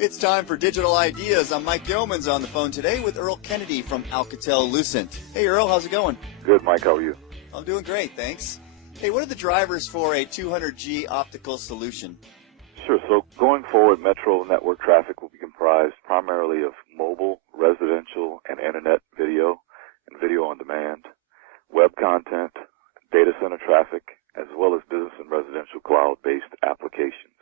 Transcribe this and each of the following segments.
It's time for Digital Ideas. I'm Mike Yeomans on the phone today with Earl Kennedy from Alcatel-Lucent. Hey Earl, how's it going? Good, Mike. How are you? I'm doing great, thanks. Hey, what are the drivers for a 200G optical solution? Sure. So going forward, metro network traffic will be comprised primarily of mobile, residential, and internet video and video on demand, web content, data center traffic, as well as business and residential cloud-based applications.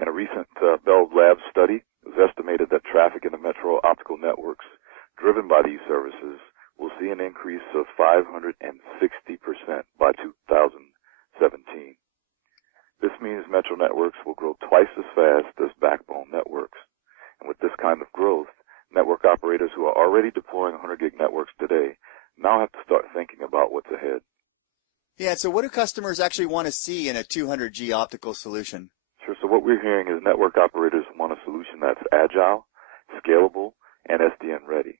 In a recent Bell Labs study, it was estimated that traffic in the metro optical networks driven by these services will see an increase of 560% by 2017. This means metro networks will grow twice as fast as backbone networks. And with this kind of growth, network operators who are already deploying 100 gig networks today now have to start thinking about what's ahead. Yeah, so what do customers actually want to see in a 200G optical solution? Sure. So what we're hearing is network operators want a solution that's agile, scalable, and SDN ready.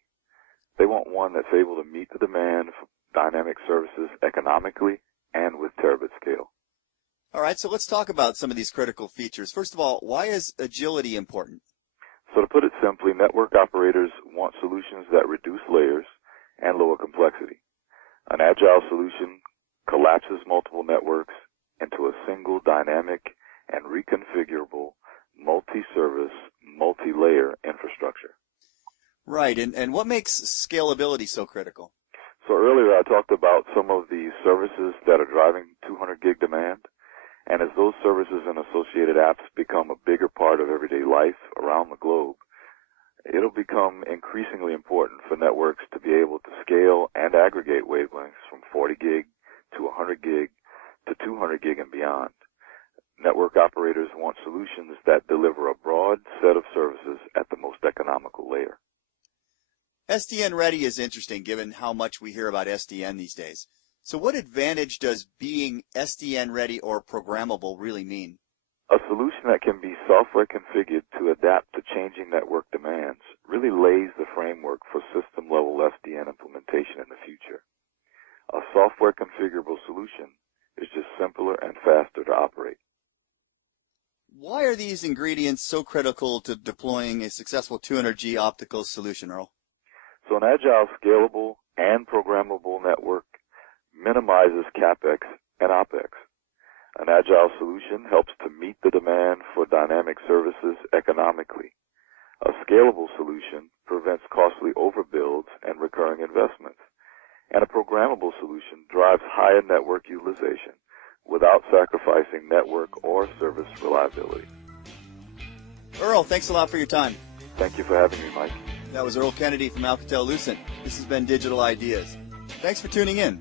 They want one that's able to meet the demand for dynamic services economically and with terabit scale. All right, so let's talk about some of these critical features. First of all, why is agility important? So to put it simply, network operators want solutions that reduce layers and lower complexity. An agile solution collapses multiple networks into a single dynamic and reconfigurable multi-service, multi-layer infrastructure. Right, and what makes scalability so critical? So earlier I talked about some of the services that are driving 200 gig demand, and as those services and associated apps become a bigger part of everyday life around the globe, it'll become increasingly important for networks to be able to scale and aggregate wavelengths from 40 gig to 100 gig to 200 gig and beyond. Network operators want solutions that deliver a broad set of services at the most economical layer. SDN Ready is interesting given how much we hear about SDN these days. So what advantage does being SDN Ready or programmable really mean? A solution that can be software configured to adapt to changing network demands really lays the framework for system-level SDN implementation in the future. A software configurable solution is just simpler and faster to operate. Why are these ingredients so critical to deploying a successful 200G optical solution, Earl? So an agile, scalable, and programmable network minimizes CapEx and OpEx. An agile solution helps to meet the demand for dynamic services economically. A scalable solution prevents costly overbuilds and recurring investments. And a programmable solution drives higher network utilization without sacrificing network or service reliability. Earl, thanks a lot for your time. Thank you for having me, Mike. That was Earl Kennedy from Alcatel-Lucent. This has been Digital Ideas. Thanks for tuning in.